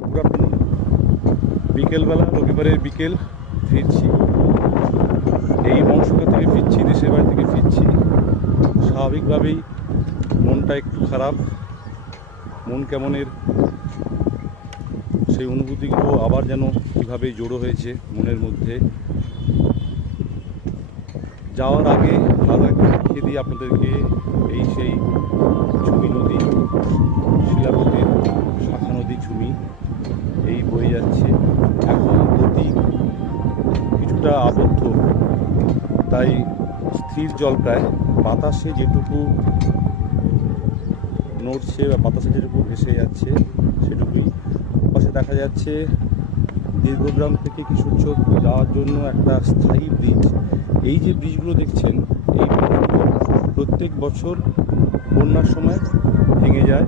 Good afternoon বিকেলবেলা, রবিবারের বিকেল, ফিরছি। এই বংশকা থেকে ফিরছি, দেশের বাড়ি থেকে ফিরছি। স্বাভাবিকভাবেই মনটা একটু খারাপ। মন কেমনের? সেই অনুভূতিগুলো আবার যেন কীভাবে জড়ো হয়েছে মনের মধ্যে। যাওয়ার আগে ভালো একটা দেখিয়ে দিই আপনাদেরকে এই সেই ঝুমি নদী, শিলাবতীর শাখা নদী ঝুমি কিছুটা আবদ্ধ। তাই স্থির জল প্রায় বাতাসে যেটুকু নড়ছে বা বাতাসে যেটুকু ভেসে যাচ্ছে সেটুকুই। পাশে দেখা যাচ্ছে দীর্ঘগ্রাম থেকে কিশোরচক যাওয়ার জন্য একটা স্থায়ী ব্রিজ। এই যে ব্রিজগুলো দেখছেন, এই ব্রিজগুলো প্রত্যেক বছর বন্যার সময় ভেঙে যায়।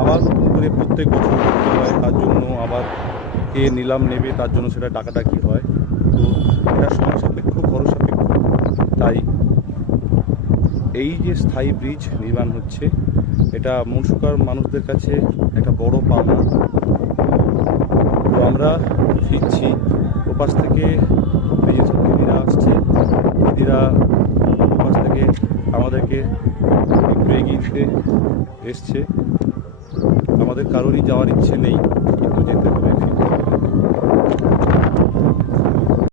আবার নতুন করে প্রত্যেক বছর হয় তার জন্য আবার কে নিলাম নেবে, তার জন্য সেটা ডাকাডাকি হয় তো এটা সময় সাপেক্ষ খরচ সাপেক্ষ তাই এই যে স্থায়ী ব্রিজ নির্মাণ হচ্ছে, এটা মনসুকার মানুষদের কাছে একটা বড় পাওনা। তো আমরা ফিরছি, ওপাশ থেকে যে সব দিদিরা আসছে, দিদিরা ওপাশ থেকে আমাদেরকে একটু এগিয়ে দিতে এসছে। আমাদের কারোরই যাওয়ার ইচ্ছে নেই, কিন্তু যেতে হবে।